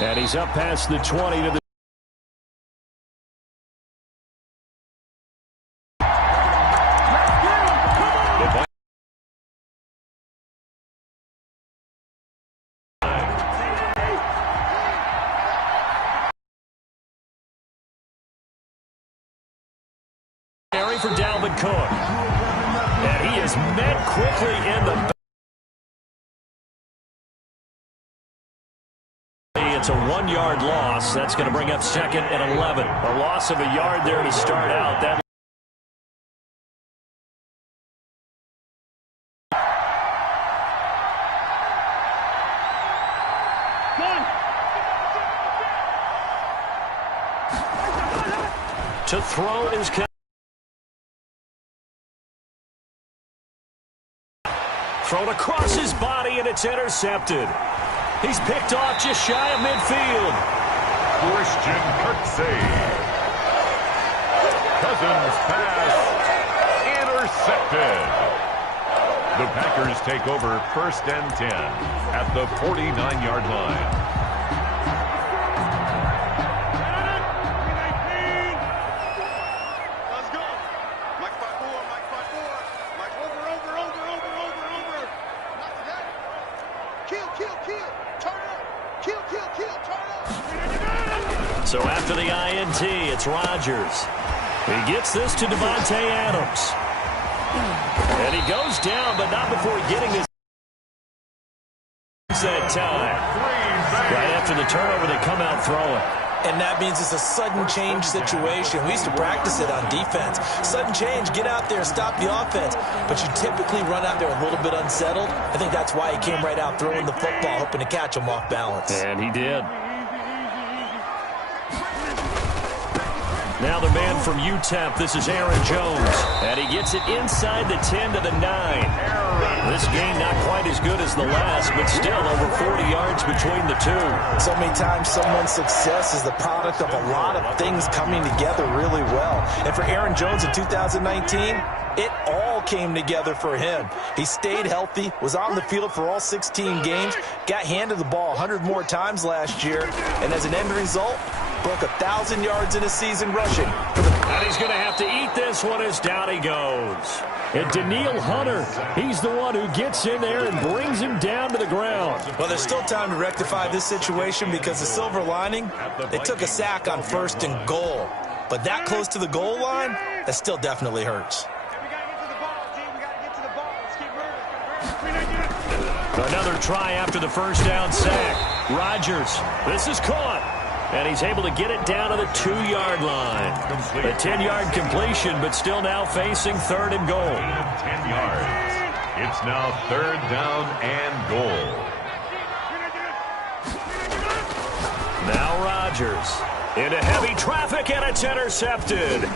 And he's up past the 20 to the for Dalvin Cook. And he is met quickly in the It's a 1-yard loss. That's going to bring up 2nd and 11. A loss of a yard there to start out. That to throw is thrown across his body, and it's intercepted. He's picked off just shy of midfield. Christian Kirksey. Cousins pass intercepted. The Packers take over 1st and 10 at the 49-yard line. So after the INT, it's Rodgers. He gets this to Devontae Adams. And he goes down, but not before getting his that time. Right after the turnover, they come out throwing. And that means it's a sudden change situation. We used to practice it on defense. Sudden change, get out there, stop the offense. But you typically run out there a little bit unsettled. I think that's why he came right out throwing the football, hoping to catch him off balance. And he did. Now the man from UTEP, this is Aaron Jones. And he gets it inside the 10 to the 9. This game not quite as good as the last, but still over 40 yards between the two. So many times someone's success is the product of a lot of things coming together really well. And for Aaron Jones in 2019, it all came together for him. He stayed healthy, was on the field for all 16 games, got handed the ball 100 more times last year, and as an end result, broke 1,000 yards in a season rushing. And he's going to have to eat this one as down he goes. And Danielle Hunter, he's the one who gets in there and brings him down to the ground. Well, there's still time to rectify this situation because the silver lining, they took a sack on 1st and goal. But that close to the goal line, that still definitely hurts. Another try after the 1st down sack. Rodgers, this is caught. And he's able to get it down to the 2-yard line. A 10-yard completion, but still now facing 3rd and goal. 10 yards. It's now 3rd down and goal. Now Rodgers into heavy traffic, and it's intercepted.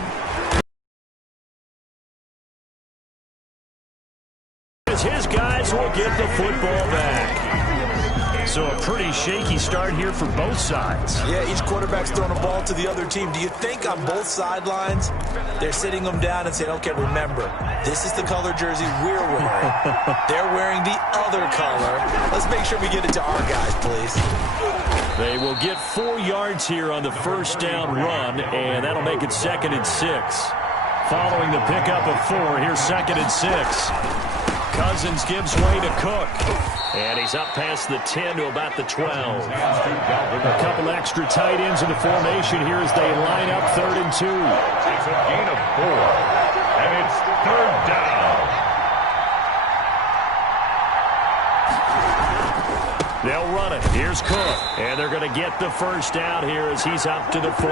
His guys will get the football back. So a pretty shaky start here for both sides. Yeah, each quarterback's throwing a ball to the other team. Do you think on both sidelines they're sitting them down and saying, okay, remember, this is the color jersey we're wearing. They're wearing the other color. Let's make sure we get it to our guys, please. They will get 4 yards here on the 1st down run, and that'll make it 2nd and 6. Following the pickup of 4, here's 2nd and 6. Cousins gives way to Cook. And he's up past the 10 to about the 12. A couple extra tight ends in the formation here as they line up 3rd and 2. It's a gain of 4. And it's 3rd down. They'll run it. Here's Cook. And they're going to get the 1st down here as he's up to the 14.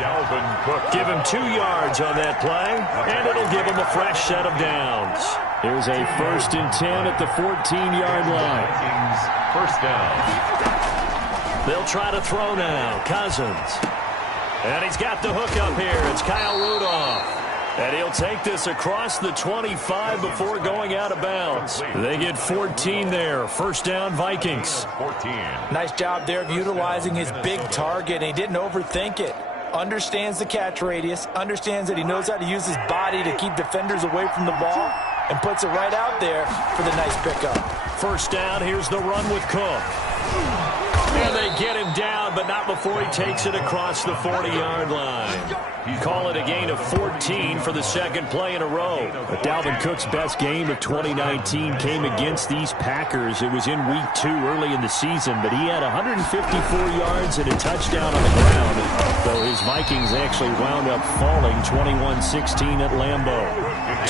Dalvin Cook. Give him 2 yards on that play, and it'll give him a fresh set of downs. Here's a 1st and 10 at the 14-yard line. 1st down. They'll try to throw now. Cousins. And he's got the hook up here. It's Kyle Rudolph. And he'll take this across the 25 before going out of bounds. They get 14 there. 1st down, Vikings. 14. Nice job there of utilizing his big target, and he didn't overthink it. Understands the catch radius, understands that he knows how to use his body to keep defenders away from the ball, and puts it right out there for the nice pickup. 1st down, here's the run with Cook. And they get him down, but not before he takes it across the 40-yard line. Call it a gain of 14 for the second play in a row. But Dalvin Cook's best game of 2019 came against these Packers. It was in Week 2 early in the season, but he had 154 yards and a touchdown on the ground, though his Vikings actually wound up falling 21-16 at Lambeau.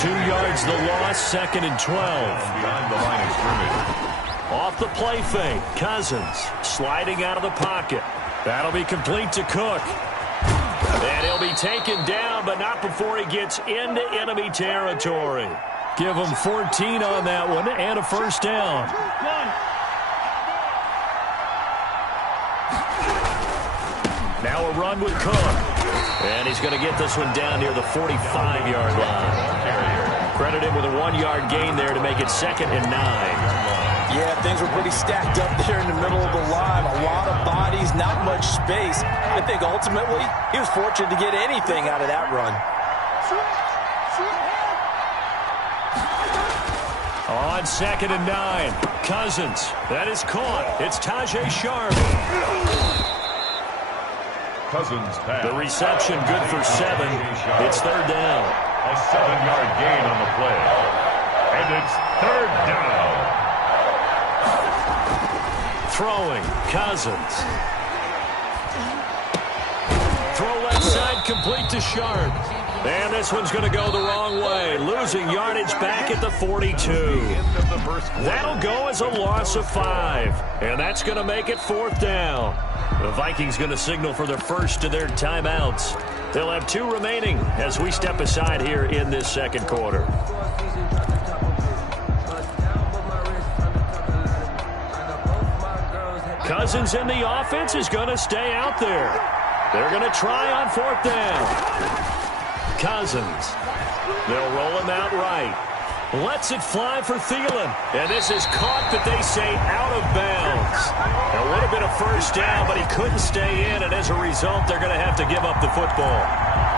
2 yards the loss, second and 12. Behind the line of scrimmage. Off the play fake, Cousins sliding out of the pocket. That'll be complete to Cook. And he'll be taken down, but not before he gets into enemy territory. Give him 14 on that one and a first down. Now a run with Cook. And he's going to get this one down near the 45-yard line. Credit him with a 1-yard gain there to make it second and 9. Yeah, things were pretty stacked up there in the middle of the line. A lot of bodies, not much space. I think ultimately he was fortunate to get anything out of that run. On second and 9, Cousins. That is caught. It's Tajay Sharp. Cousins pass. The reception good for 7. It's third down. A 7-yard gain on the play. And it's third down. Throwing, Cousins. Throw left side, complete to Sharp. And this one's going to go the wrong way. Losing yardage back at the 42. That'll go as a loss of 5. And that's going to make it fourth down. The Vikings going to signal for their first of their timeouts. They'll have 2 remaining as we step aside here in this second quarter. Cousins in the offense is going to stay out there. They're going to try on fourth down. Cousins. They'll roll him out right. Lets it fly for Thielen. And this is caught, but they say out of bounds. It would have been a first down, but he couldn't stay in, and as a result, they're going to have to give up the football.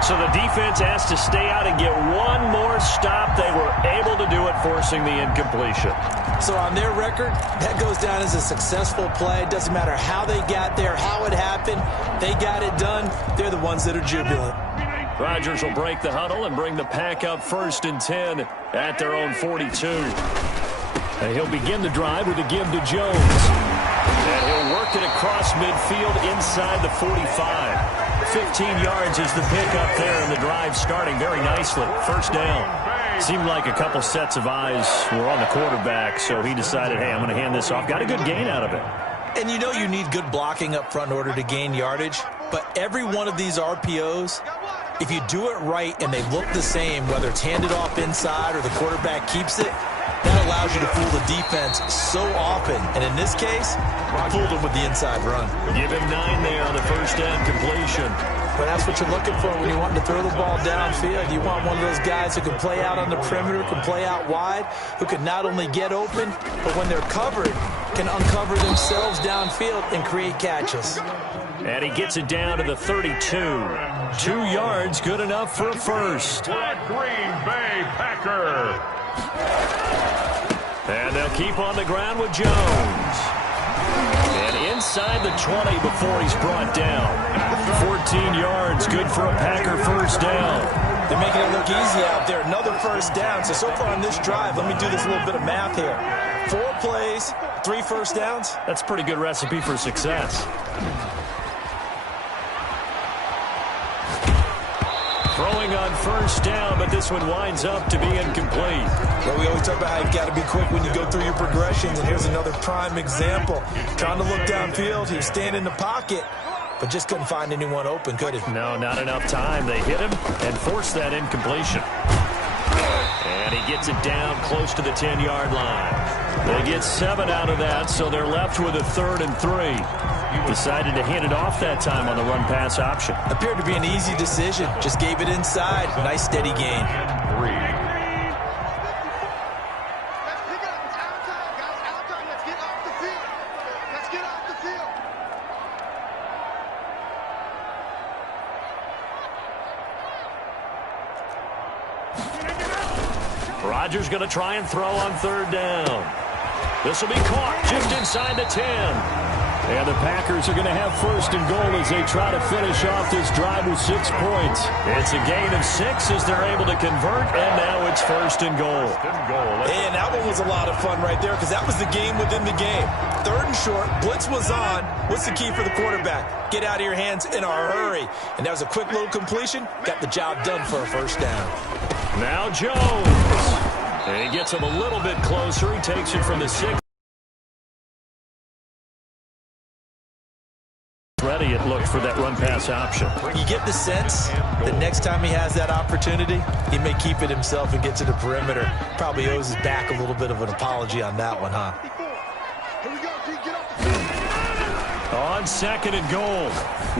So the defense has to stay out and get one more stop. They were able to do it, forcing the incompletion. So on their record, that goes down as a successful play. It doesn't matter how they got there, how it happened. They got it done. They're the ones that are jubilant. Rodgers will break the huddle and bring the pack up first and 10 at their own 42. And he'll begin the drive with a give to Jones. And he'll work it across midfield inside the 45. 15 yards is the pickup there, and the drive starting very nicely. First down. Seemed like a couple sets of eyes were on the quarterback, so he decided, hey, I'm going to hand this off. Got a good gain out of it. And you know you need good blocking up front in order to gain yardage, but every one of these RPOs, if you do it right and they look the same, whether it's handed off inside or the quarterback keeps it, that allows you to fool the defense so often. And in this case, fooled him with the inside run. Give him 9 there on the first down completion. But that's what you're looking for when you want to throw the ball downfield. You want one of those guys who can play out on the perimeter, can play out wide, who can not only get open, but when they're covered, can uncover themselves downfield and create catches. And he gets it down to the 32. 2 yards, good enough for a first. Green Bay Packer. And they'll keep on the ground with Jones. And inside the 20 before he's brought down. 14 yards, good for a Packer first down. They're making it look easy out there. Another first down. So far on this drive, let me do this little bit of math here. 4 plays, 3 first downs. That's a pretty good recipe for success. Throwing on first down, but this one winds up to be incomplete. Well, we always talk about how you've got to be quick when you go through your progressions, and here's another prime example. Trying to look downfield, he was staying in the pocket, but just couldn't find anyone open, could he? No, not enough time. They hit him and forced that incompletion. And he gets it down close to the 10-yard line. They get 7 out of that, so they're left with a 3rd and 3. Decided to hand it off that time on the run-pass option. Appeared to be an easy decision. Just gave it inside. Nice, steady gain. 3. Rodgers going to try and throw on 3rd down. This will be caught just inside the 10. And the Packers are going to have first and goal as they try to finish off this drive with 6 points. It's a gain of 6 as they're able to convert, and now it's first and goal. And that one was a lot of fun right there because that was the game within the game. 3rd and short, blitz was on. What's the key for the quarterback? Get out of your hands in a hurry. And that was a quick little completion. Got the job done for a first down. Now Jones. And he gets him a little bit closer. He takes it from the 6. Ready, it looked for that run-pass option. You get the sense that next time he has that opportunity, he may keep it himself and get to the perimeter. Probably owes his back a little bit of an apology on that one, huh? On 2nd and goal,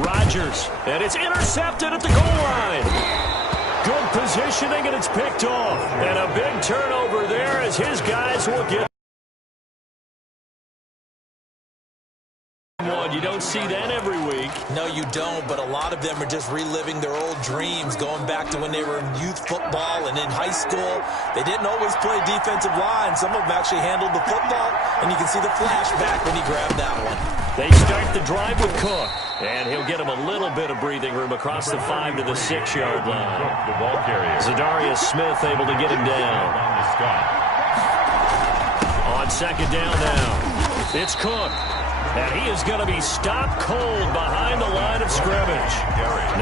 Rodgers, and it's intercepted at the goal line. Good positioning, and it's picked off. And a big turnover there as his guys will get one. You don't see that every week. No, you don't, but a lot of them are just reliving their old dreams, going back to when they were in youth football and in high school. They didn't always play defensive line. Some of them actually handled the football, and you can see the flashback when he grabbed that one. They start the drive with Cook, and he'll get him a little bit of breathing room across the 5 to the 6-yard line. The ball carrier. Zadarius Smith able to get him down. On 2nd down now, it's Cook. And he is going to be stopped cold behind the line of scrimmage.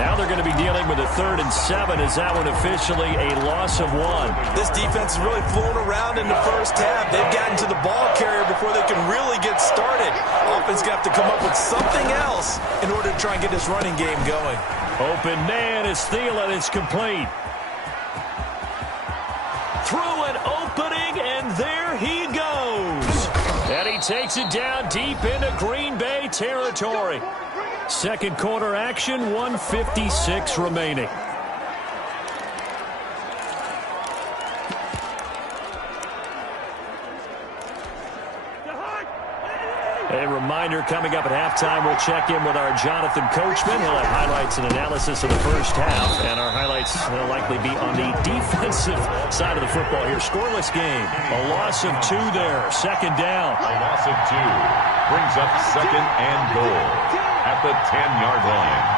Now they're going to be dealing with a 3rd and 7. Is that one officially a loss of 1? This defense has really flown around in the first half. They've gotten to the ball carrier before they can really get started. Offense got to come up with something else in order to try and get this running game going. Open man is Thielen. It's complete. Through an opening, and there he goes. And he takes it down deep into Green Bay territory. 2nd quarter action, 1:56 remaining. A reminder, coming up at halftime, we'll check in with our Jonathan Coachman. He'll have highlights and analysis of the first half, and our highlights will likely be on the defensive side of the football here. Scoreless game. A loss of 2 there. 2nd down. A loss of 2 brings up 2nd and goal at the 10-yard line.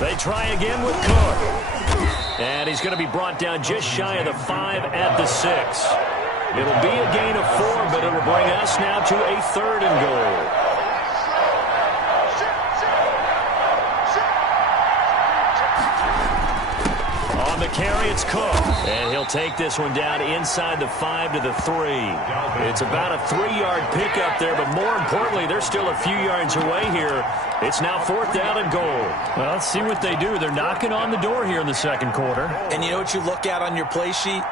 They try again with Cook. And he's going to be brought down just shy of the 5 at the 6. It'll be a gain of 4, but it'll bring us now to a 3rd and goal. On the carry, it's Cook. And he'll take this one down inside the 5 to the 3. It's about a 3-yard pickup there, but more importantly, they're still a few yards away here. It's now 4th down and goal. Well, let's see what they do. They're knocking on the door here in the 2nd quarter. And you know what you look at on your play sheet?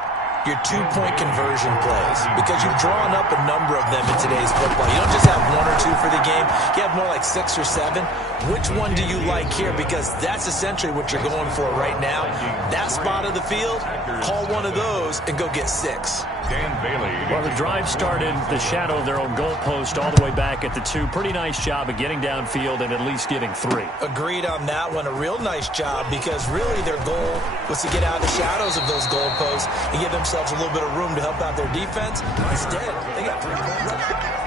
Your 2-point conversion plays, because you've drawn up a number of them in today's football. You don't just have 1 or 2 for the game. You have more like 6 or 7. Which one do you like here? Because that's essentially what you're going for right now. That spot of the field, call one of those and go get 6. Dan Bailey. Well, the drive started the shadow of their own goalpost all the way back at the 2. Pretty nice job of getting downfield and at least getting 3. Agreed on that one. A real nice job, because really their goal was to get out of the shadows of those goalposts and give themselves a little bit of room to help out their defense. Instead, they got 3 points.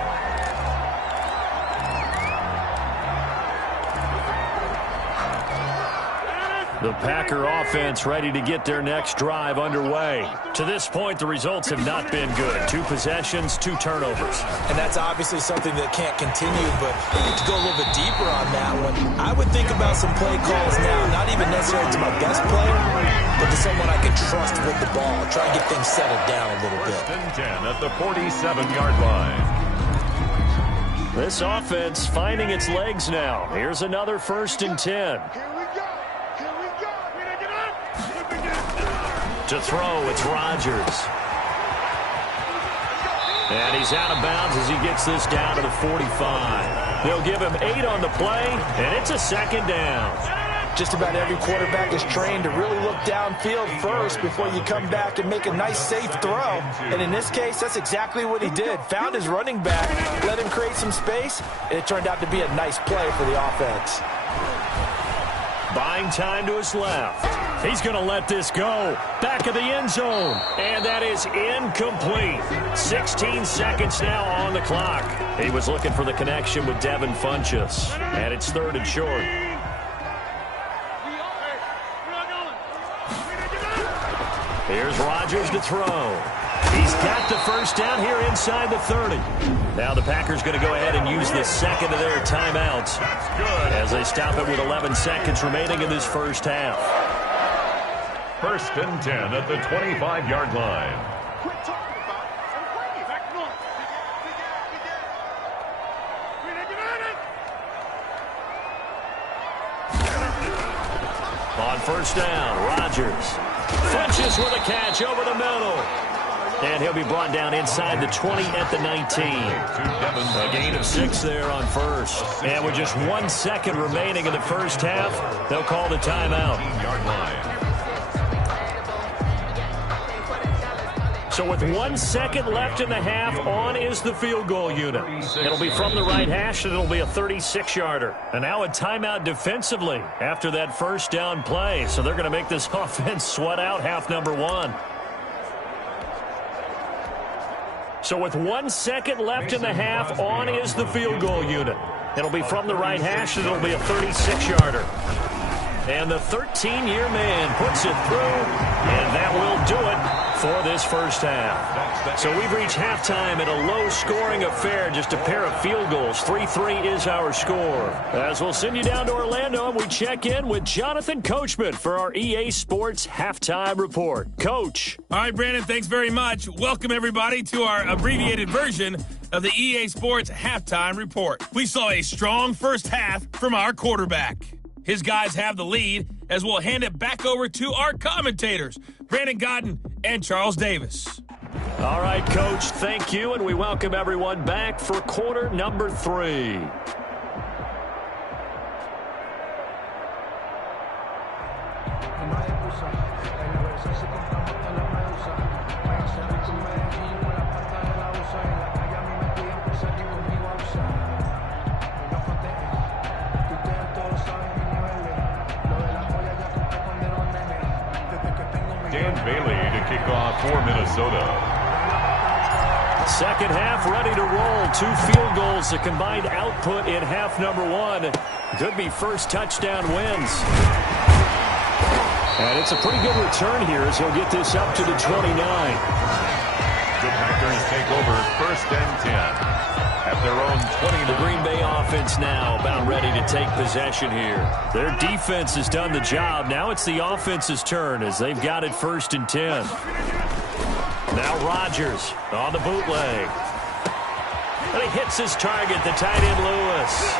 The Packer offense ready to get their next drive underway. To this point, the results have not been good. 2 possessions, 2 turnovers. And that's obviously something that can't continue, but to go a little bit deeper on that one, I would think about some play calls now, not even necessarily to my best player, but to someone I can trust with the ball. Try and get things settled down a little bit. 1st and 10 at the 47-yard line. This offense finding its legs now. Here's another 1st and 10. To throw, it's Rodgers. And he's out of bounds as he gets this down to the 45. They'll give him 8 on the play, and it's a 2nd down. Just about every quarterback is trained to really look downfield first before you come back and make a nice, safe throw. And in this case, that's exactly what he did. Found his running back, let him create some space, and it turned out to be a nice play for the offense. Buying time to his left. He's going to let this go. Back of the end zone. And that is incomplete. 16 seconds now on the clock. He was looking for the connection with Devin Funchess. And it's 3rd and short. Here's Rodgers to throw. He's got the first down here inside the 30. Now the Packers going to go ahead and use the second of their timeouts as they stop it with 11 seconds remaining in this first half. 1st and 10 at the 25-yard line. On 1st down, Rodgers. Funchess with a catch over the middle. And he'll be brought down inside the 20 at the 19. A gain of 6 there on 1st. And with just 1 second remaining in the first half, they'll call the timeout. So with 1 second left in the half, on is the field goal unit. It'll be from the right hash, and it'll be a 36-yarder. And now a timeout defensively after that first down play. So they're going to make this offense sweat out half number 1. So with 1 second left in the half, on is the field goal unit. It'll be from the right hash, and it'll be a 36-yarder. And the 13-year man puts it through, and that will do it for this first half. So we've reached halftime in a low-scoring affair, just a pair of field goals. 3-3 is our score. As we'll send you down to Orlando, and we check in with Jonathan Coachman for our EA Sports Halftime Report. Coach. All right, Brandon, thanks very much. Welcome, everybody, to our abbreviated version of the EA Sports Halftime Report. We saw a strong first half from our quarterback. His guys have the lead as we'll hand it back over to our commentators, Brandon Godden and Charles Davis. All right, Coach, thank you, and we welcome everyone back for quarter number 3. Kick off for Minnesota. Second half ready to roll. 2 field goals, the combined output in half number 1. Could be first touchdown wins. And it's a pretty good return here as he'll get this up to the 29. The Packers take over 1st and 10. At their own 20. The Green Bay offense now about ready to take possession here. Their defense has done the job. Now it's the offense's turn as they've got it 1st and 10. Now Rodgers on the bootleg. And he hits his target, the tight end Lewis.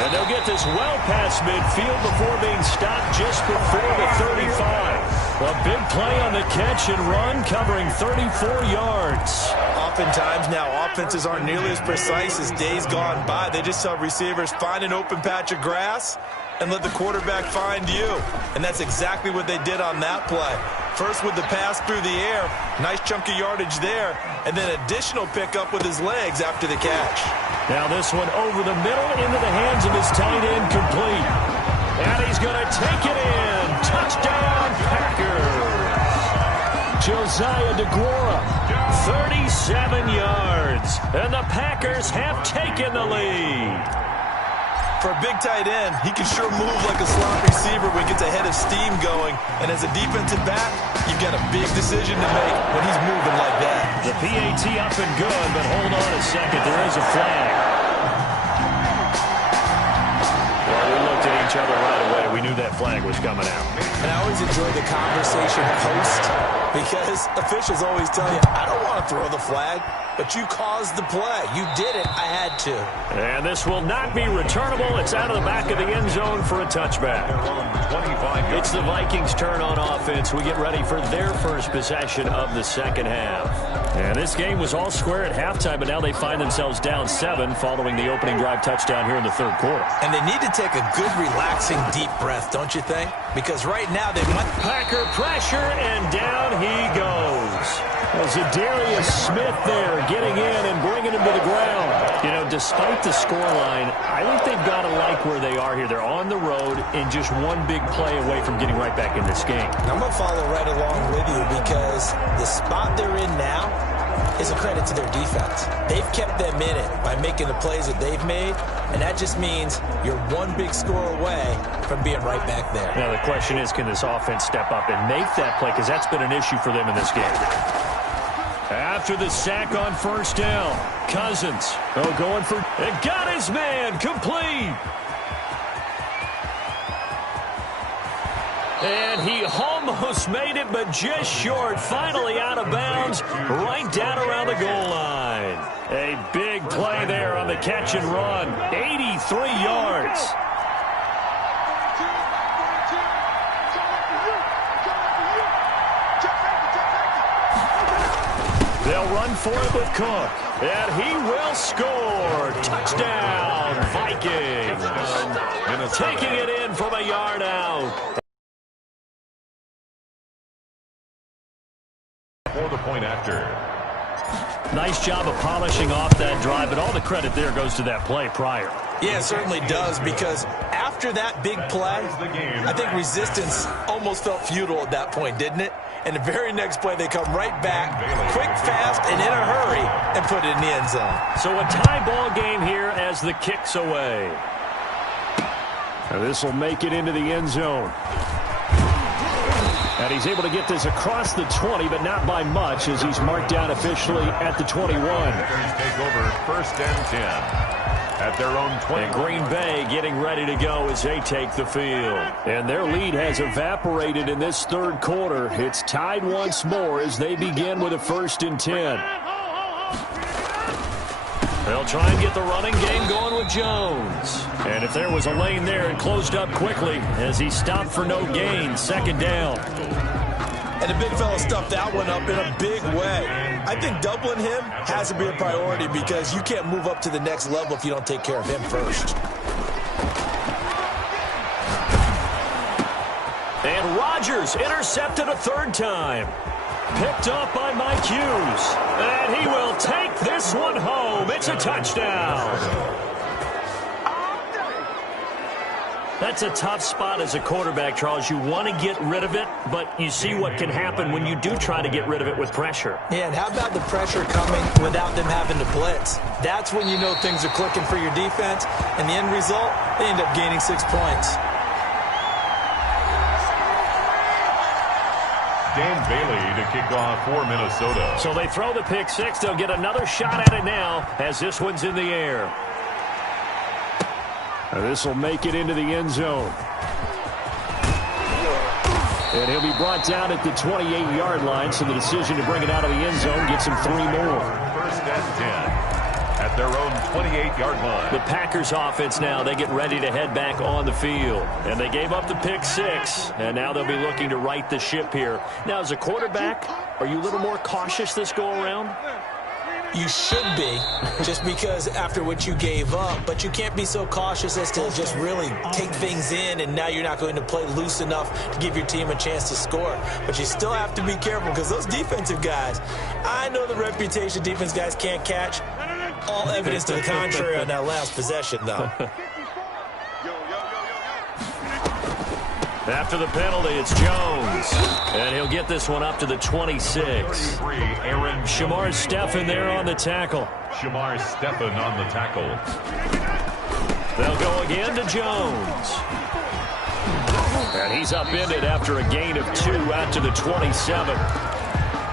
And they'll get this well past midfield before being stopped just before the 35. A big play on the catch and run covering 34 yards. Oftentimes now offenses aren't nearly as precise as days gone by. They just saw receivers find an open patch of grass and let the quarterback find you. And that's exactly what they did on that play. First with the pass through the air, nice chunk of yardage there, and then additional pickup with his legs after the catch. Now this one over the middle into the hands of his tight end, complete. And he's going to take it in. Touchdown, Packers. Josiah DeGuara, 37 yards. And the Packers have taken the lead. For a big tight end, he can sure move like a slot receiver when he gets a head of steam going. And as a defensive back, you've got a big decision to make when he's moving like that. The PAT up and good, but hold on a second. There is a flag. Well, we looked at each other right away. We knew that flag was coming out. And I always enjoy the conversation post because officials always tell you, I don't want to throw the flag, but you caused the play. You did it. I had to. And this will not be returnable. It's out of the back of the end zone for a touchback. It's the Vikings' turn on offense. We get ready for their first possession of the second half. And this game was all square at halftime, but now they find themselves down 7 following the opening drive touchdown here in the third quarter. And they need to take a good, relaxing, deep breath, don't you think? Because right now they might... Packer pressure, and down he goes. Well, Zadarius Smith there getting in and bringing him to the ground. You know, despite the scoreline, I think they've got to like where they are here. They're on the road and just one big play away from getting right back in this game. I'm going to follow right along with you because the spot they're in now is a credit to their defense. They've kept them in it by making the plays that they've made, and that just means you're one big score away from being right back there. Now, the question is, can this offense step up and make that play? Because that's been an issue for them in this game. After the sack on first down, Cousins going for it. Got his man complete. And he almost made it, but just short. Finally out of bounds, right down around the goal line. A big play there on the catch and run. 83 yards. They'll run for it with Cook. And he will score. Touchdown, Vikings. Taking it in from a yard out. For the point after. Nice job of polishing off that drive, but all the credit there goes to that play prior. Yeah, it certainly does, because after that big play, I think resistance almost felt futile at that point, didn't it? And the very next play, they come right back, quick, fast, and in a hurry, and put it in the end zone. So a tie ball game here as the kick's away. This will make it into the end zone. And he's able to get this across the 20, but not by much, as he's marked down officially at the 21. Take over first and 10. At their own 20. And Green Bay getting ready to go as they take the field. And their lead has evaporated in this third quarter. It's tied once more as they begin with a 1st and 10. They'll try and get the running game going with Jones. And if there was a lane there, it closed up quickly as he stopped for no gain. 2nd down. And the big fella stuffed that one up in a big way. I think doubling him has to be a priority because you can't move up to the next level if you don't take care of him first. And Rodgers intercepted a 3rd time. Picked off by Mike Hughes. And he will take this one home. It's a touchdown. That's a tough spot as a quarterback, Charles. You want to get rid of it, but you see what can happen when you do try to get rid of it with pressure. Yeah, and how about the pressure coming without them having to blitz? That's when you know things are clicking for your defense, and the end result, they end up gaining 6 points. Dan Bailey to kick off for Minnesota. So they throw the pick 6. They'll get another shot at it now as this one's in the air. This will make it into the end zone. And he'll be brought down at the 28-yard line, so the decision to bring it out of the end zone gets him 3 more. 1st and 10 at their own 28-yard line. The Packers offense now, they get ready to head back on the field. And they gave up the pick 6, and now they'll be looking to right the ship here. Now, as a quarterback, are you a little more cautious this go-around? You should be, just because after what you gave up, but you can't be so cautious as to just really take things in, and now you're not going to play loose enough to give your team a chance to score. But you still have to be careful because those defensive guys, I know the reputation defense guys can't catch. All evidence to the contrary on that last possession, though. After the penalty, it's Jones. And he'll get this one up to the 26. Shamar Stephen there on the tackle. Shamar Stephen on the tackle. They'll go again to Jones. And he's upended after a gain of 2 out to the 27.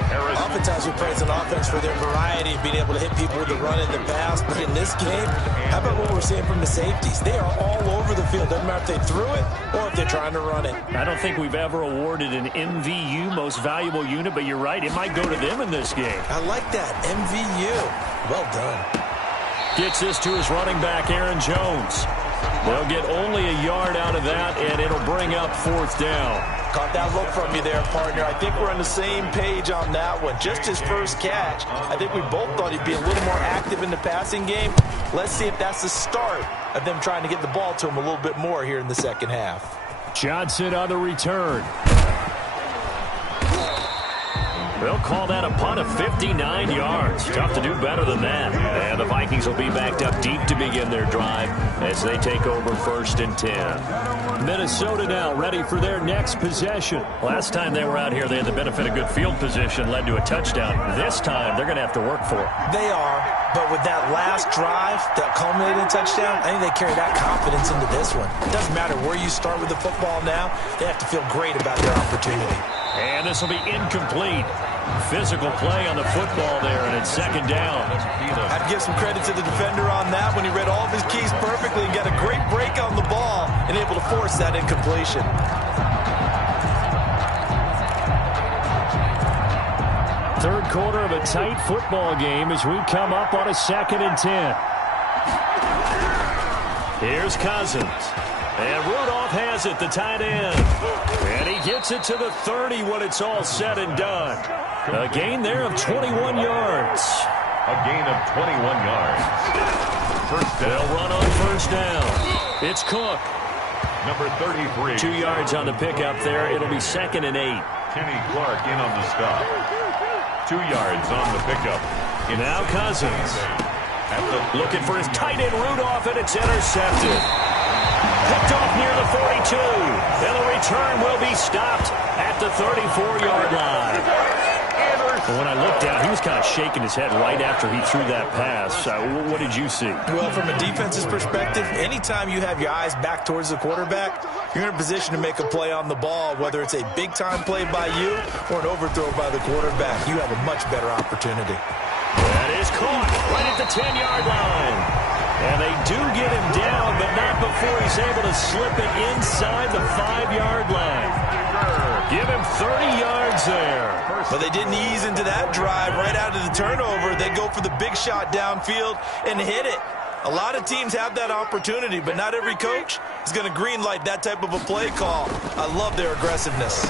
Oftentimes we praise an offense for their variety of being able to hit people with the run in the pass. But in this game, how about what we're seeing from the safeties? They are all over the field. Doesn't matter if they threw it or if they're trying to run it. I don't think we've ever awarded an MVU, most valuable unit, but you're right. It might go to them in this game. I like that. MVU. Well done. Gets this to his running back, Aaron Jones. They'll get only a yard out of that, and it'll bring up 4th down. Caught that look from you there, partner. I think we're on the same page on that one. Just his first catch. I think we both thought he'd be a little more active in the passing game. Let's see if that's the start of them trying to get the ball to him a little bit more here in the second half. Johnson on the return. They'll call that a punt of 59 yards. Tough to do better than that. And the Vikings will be backed up deep to begin their drive as they take over 1st and 10. Minnesota now ready for their next possession. Last time they were out here, they had the benefit of good field position, led to a touchdown. This time, they're going to have to work for it. They are, but with that last drive that culminated in a touchdown, I think they carry that confidence into this one. It doesn't matter where you start with the football now. They have to feel great about their opportunity. And this will be incomplete. Physical play on the football there, and it's 2nd down. I'd give some credit to the defender on that when he read all of his keys perfectly and got a great break on the ball and able to force that incompletion. Third quarter of a tight football game as we come up on a 2nd and 10. Here's Cousins. And Rudolph has it, the tight end. And he gets it to the 30 when it's all said and done. A gain there of 21 yards. A gain of 21 yards. First down. They'll run on 1st down. It's Cook. Number 33. 2 yards on the pickup there. It'll be 2nd and 8. Kenny Clark in on the stop. 2 yards on the pickup. Now Cousins. Looking for his tight end Rudolph, and it's intercepted. Picked off near the 42. And the return will be stopped at the 34-yard line. When I looked down, he was kind of shaking his head right after he threw that pass. What did you see? Well, from a defense's perspective, anytime you have your eyes back towards the quarterback, you're in a position to make a play on the ball, whether it's a big-time play by you or an overthrow by the quarterback. You have a much better opportunity. That is caught right at the 10-yard line. And they do get him down, but not before he's able to slip it inside the 5-yard line. Give him 30 yards there. But they didn't ease into that drive right out of the turnover. They go for the big shot downfield and hit it. A lot of teams have that opportunity, but not every coach is going to greenlight that type of a play call. I love their aggressiveness.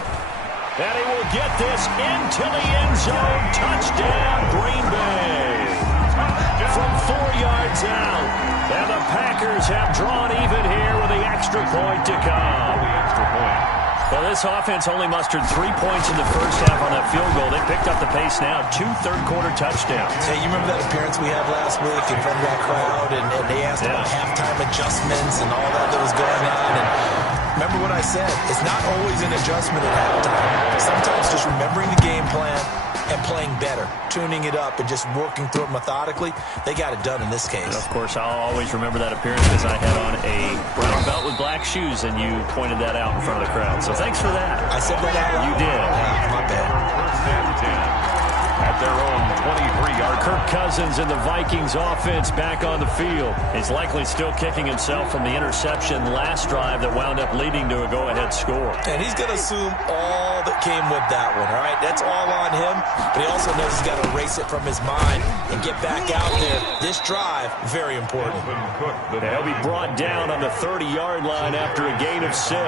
And he will get this into the end zone. Touchdown, Green Bay. From 4 yards out. And the Packers have drawn even here with the extra point to come. Well, this offense only mustered 3 points in the first half on that field goal. They picked up the pace now. 2 third-quarter touchdowns. Hey, you remember that appearance we had last week in front of that crowd, and they asked about halftime adjustments and all that was going on. And remember what I said. It's not always an adjustment at halftime. Sometimes just remembering the game plan and playing better, tuning it up and just working through it methodically. They got it done in this case. And of course, I'll always remember that appearance because I had on a brown belt with black shoes, and you pointed that out in front of the crowd. So thanks for that. I said that out loud. You did. My bad. First and 10. At their own 23-yard. Kirk Cousins and the Vikings offense back on the field. He's likely still kicking himself from the interception last drive that wound up leading to a go-ahead score. And he's going to assume all that came with that one, all right? That's all on him, but he also knows he's got to erase it from his mind and get back out there. This drive, very important. He'll be brought down on the 30-yard line after a gain of 6.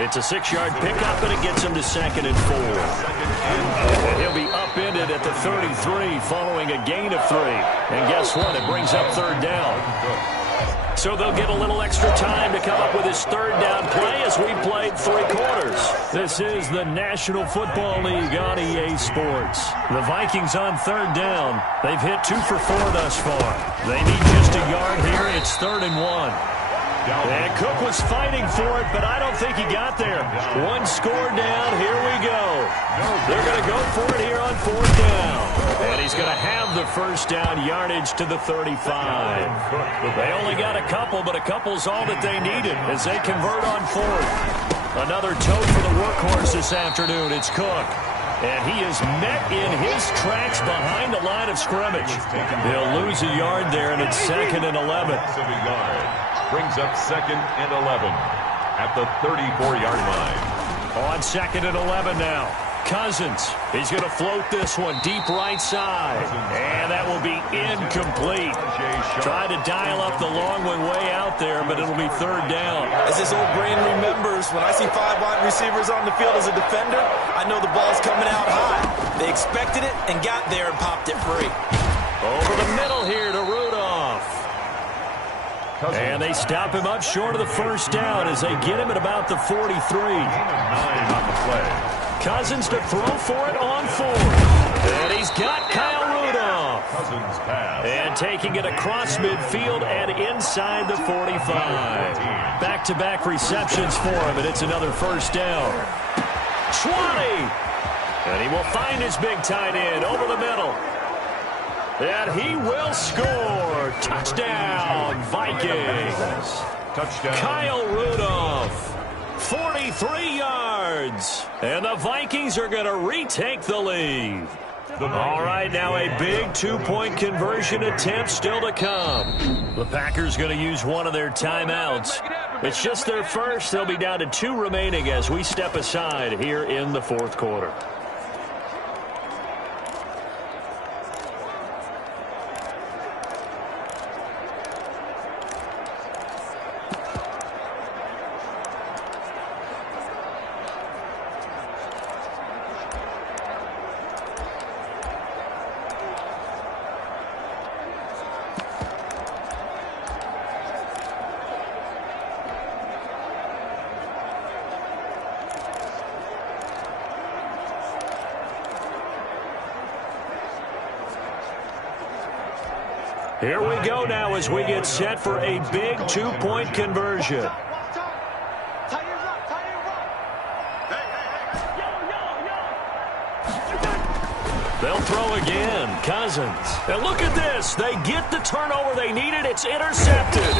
It's a 6-yard pickup, and it gets him to 2nd and 4. And he'll be upended at the 33 following a gain of 3. And guess what? It brings up 3rd down. So they'll get a little extra time to come up with his 3rd down play as we played 3 quarters. This is the National Football League on EA Sports. The Vikings on 3rd down. They've hit 2 for 4 thus far. They need just a yard here. It's 3rd and 1. And Cook was fighting for it, but I don't think he got there. 1 score down. Here we go. They're going to go for it here on 4th down. And he's going to have the 1st down yardage to the 35. They only got a couple, but a couple's all that they needed as they convert on 4th. Another tote for the workhorse this afternoon. It's Cook. And he is met in his tracks behind the line of scrimmage. He'll lose a yard there, and it's 2nd and 11. Brings up 2nd and 11 at the 34-yard line. On 2nd and 11 now. Cousins, he's going to float this one deep right side. And that will be incomplete. Try to dial up the long one way out there, but it'll be 3rd down. As this old brain remembers, when I see 5 wide receivers on the field as a defender, I know the ball's coming out high. They expected it and got there and popped it free. Over the middle here to Rudolph. And they stop him up short of the 1st down as they get him at about the 43. Gain of 9 on the play. Cousins to throw for it on 4th. And he's got Kyle Rudolph. Cousins pass. And taking it across midfield and inside the 45. Back-to-back receptions for him, and it's another first down. 20. And he will find his big tight end over the middle. And he will score. Touchdown, Vikings. Touchdown. Kyle Rudolph. 43 yards. And the Vikings are going to retake the lead. All right, now a big 2-point conversion attempt still to come. The Packers going to use one of their timeouts. It's just their first. They'll be down to 2 remaining as we step aside here in the 4th quarter. Here we go now as we get set for a big 2-point conversion. They'll throw again. Cousins. And look at this. They get the turnover they needed. It's intercepted.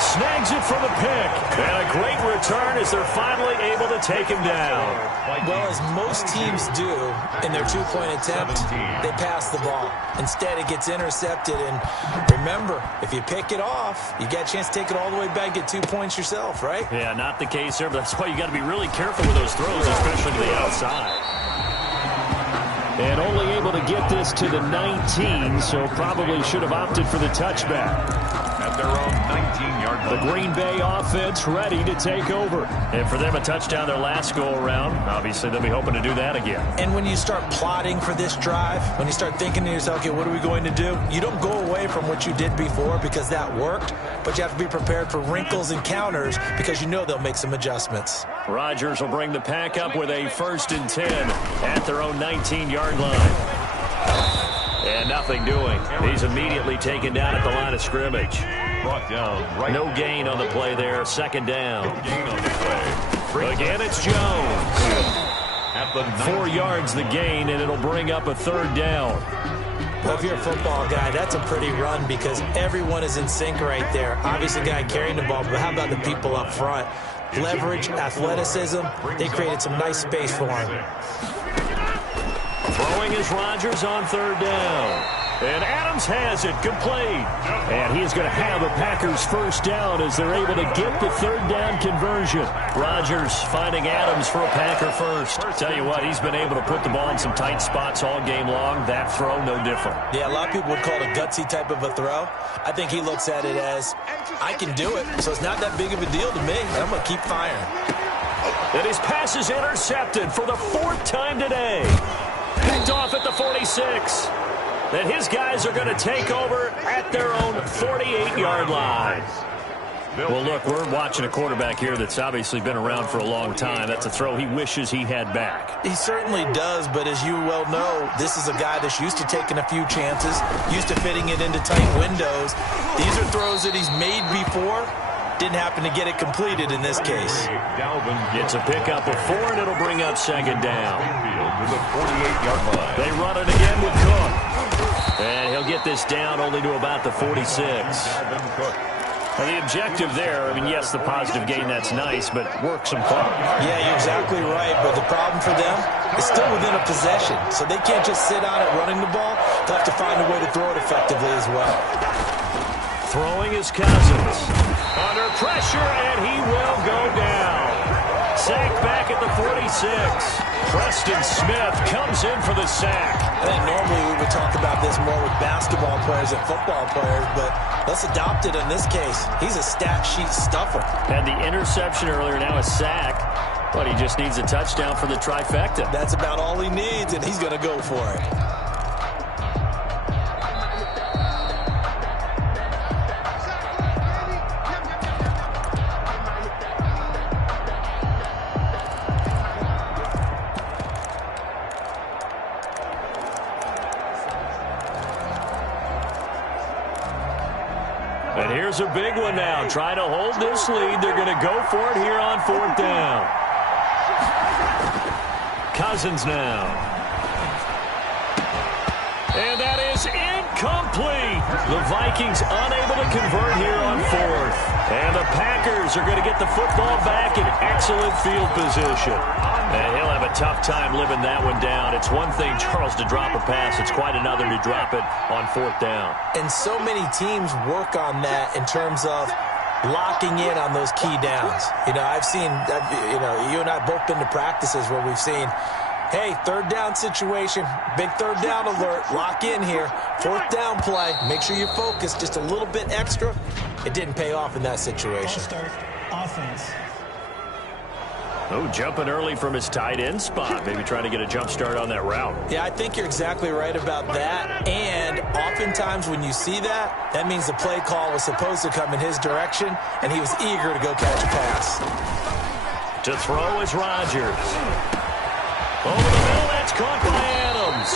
Snags it for the pick. And a great return as they're finally able to take him down. Well, as most teams do in their 2-point attempt, they pass the ball. Instead, it gets intercepted. And remember, if you pick it off, you get a chance to take it all the way back, get 2 points yourself, right? Yeah, not the case here, but that's why you got to be really careful with those throws, especially to the outside. And only able to get this to the 19, so probably should have opted for the touchback. At their own 19-yard line. The Green Bay offense ready to take over. And for them, a touchdown their last go-around. Obviously, they'll be hoping to do that again. And when you start plotting for this drive, when you start thinking to yourself, okay, what are we going to do? You don't go away from what you did before because that worked, but you have to be prepared for wrinkles and counters because you know they'll make some adjustments. Rodgers will bring the pack up with a 1st and 10 at their own 19-yard line. And nothing doing. He's immediately taken down at the line of scrimmage. Brought down right. No gain on the play there. 2nd down. No gain on the play. Again, it's Jones. At the 4 yards the gain, and it'll bring up a 3rd down. Well, if you're a football guy, that's a pretty run because everyone is in sync right there. Obviously, the guy carrying the ball, but how about the people up front? Leverage, athleticism, they created some nice space for him. Throwing is Rodgers on 3rd down. And Adams has it complete. And he is going to have a Packers 1st down as they're able to get the 3rd down conversion. Rodgers finding Adams for a Packer 1st. Tell you what, he's been able to put the ball in some tight spots all game long. That throw, no different. Yeah, a lot of people would call it a gutsy type of a throw. I think he looks at it as, I can do it, so it's not that big of a deal to me. I'm going to keep firing. And his pass is intercepted for the 4th time today. Picked off at the 46. Then his guys are going to take over at their own 48-yard line. Well, look, we're watching a quarterback here that's obviously been around for a long time. That's a throw he wishes he had back. He certainly does, but as you well know, this is a guy that's used to taking a few chances, used to fitting it into tight windows. These are throws that he's made before. Didn't happen to get it completed in this case. Gets a pickup of 4, and it'll bring up 2nd down. To the 48-yard line. They run it again with Cook. And he'll get this down only to about the 46. Well, the objective there, I mean, yes, the positive gain, that's nice, but work some clock. Yeah, you're exactly right, but the problem for them is still within a possession, so they can't just sit on it running the ball. They'll have to find a way to throw it effectively as well. Throwing is Cousins. Under pressure, and he will go down. Sacked back at the 46. Preston Smith comes in for the sack. I think normally we would talk about this more with basketball players and football players, but let's adopt it in this case. He's a stat sheet stuffer. Had the interception earlier, now a sack. But he just needs a touchdown for the trifecta. That's about all he needs, and he's going to go for it. And here's a big one now. Trying to hold this lead. They're going to go for it here on 4th down. Cousins now. And that is incomplete. The Vikings unable to convert here on 4th. And the Packers are going to get the football back in excellent field position. And he'll have a tough time living that one down. It's one thing, Charles, to drop a pass. It's quite another to drop it on 4th down. And so many teams work on that in terms of locking in on those key downs. You know, you and I both been to practices where we've seen, hey, 3rd down situation, big 3rd down alert, lock in here. 4th down play, make sure you're focused just a little bit extra. It didn't pay off in that situation. Offense. Oh, jumping early from his tight end spot. Maybe trying to get a jump start on that route. Yeah, I think you're exactly right about that. And oftentimes when you see that, that means the play call was supposed to come in his direction, and he was eager to go catch a pass. To throw is Rodgers. Over the middle, that's caught by Adams.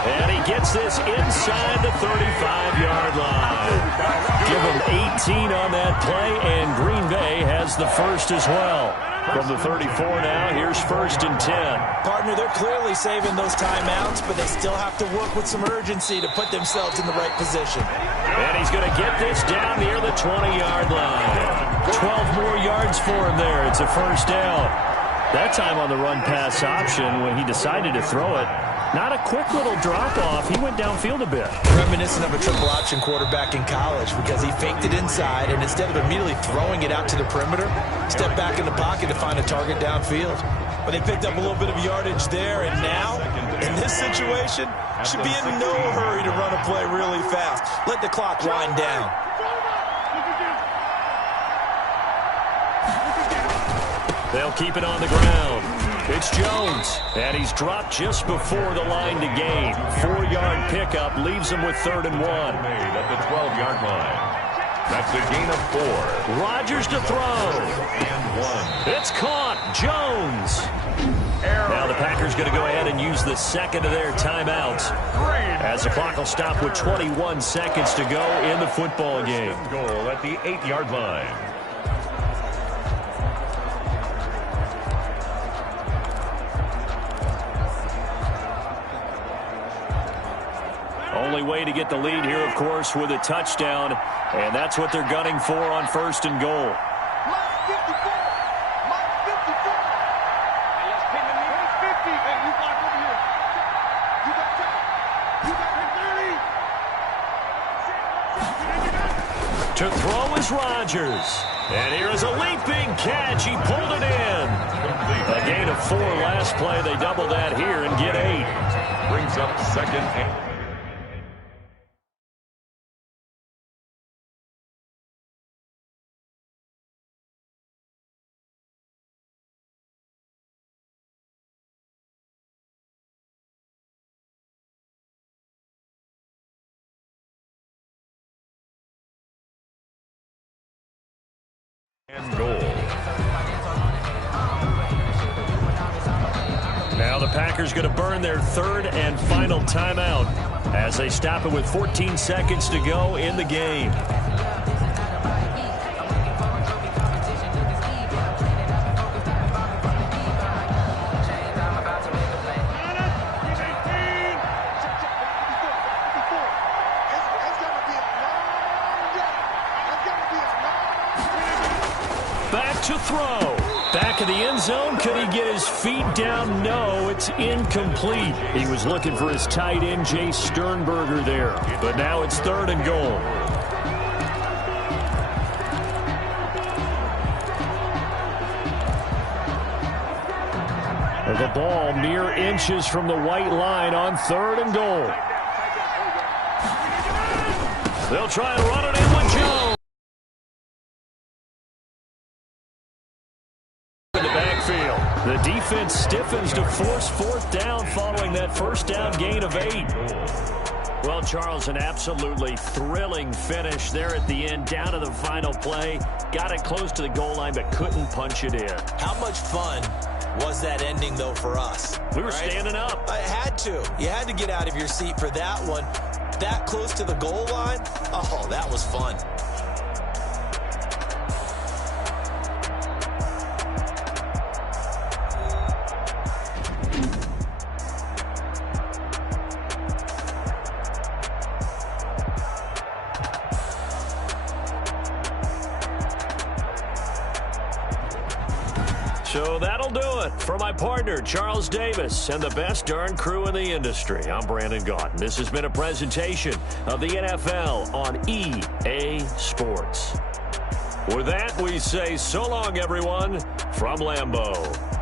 And he gets this inside the 35-yard line. Give him 18 on that play, and Green Bay has the first as well. From the 34 now, here's 1st and 10. Partner, they're clearly saving those timeouts, but they still have to work with some urgency to put themselves in the right position. And he's going to get this down near the 20-yard line. 12 more yards for him there. It's a 1st down. That time on the run-pass option when he decided to throw it. Not a quick little drop-off. He went downfield a bit. Reminiscent of a triple-option quarterback in college because he faked it inside, and instead of immediately throwing it out to the perimeter, stepped back in the pocket to find a target downfield. But they picked up a little bit of yardage there, and now, in this situation, should be in no hurry to run a play really fast. Let the clock wind down. They'll keep it on the ground. It's Jones, and he's dropped just before the line to gain. 4-yard pickup leaves him with 3rd and 1. Made at the 12-yard line. That's a gain of 4. Rodgers to throw. And 1. It's caught. Jones. Now the Packers going to go ahead and use the second of their timeouts, as the clock will stop with 21 seconds to go in the football game. Goal at the 8-yard line. Only way to get the lead here, of course, with a touchdown, and that's what they're gunning for on 1st and goal. To throw is Rodgers. And here is a leaping catch. He pulled it in. A gain of 4 last play. They double that here and get 8. Brings up 2nd and... and goal. Now the Packers going to burn their 3rd and final timeout as they stop it with 14 seconds to go in the game. Back to throw. Back of the end zone. Could he get his feet down? No, it's incomplete. He was looking for his tight end, Jay Sternberger, there. But now it's 3rd and goal. The ball mere inches from the white line on 3rd and goal. They'll try and run it in with Jones. The defense stiffens to force 4th down following that 1st down gain of 8. Well, Charles, an absolutely thrilling finish there at the end, down to the final play. Got it close to the goal line, but couldn't punch it in. How much fun was that ending, though, for us? We were standing up. I had to. You had to get out of your seat for that one. That close to the goal line? Oh, was fun. So that'll do it for my partner, Charles Davis, and the best darn crew in the industry. I'm Brandon Gaudin. This has been a presentation of the NFL on EA Sports. With that, we say so long, everyone, from Lambeau.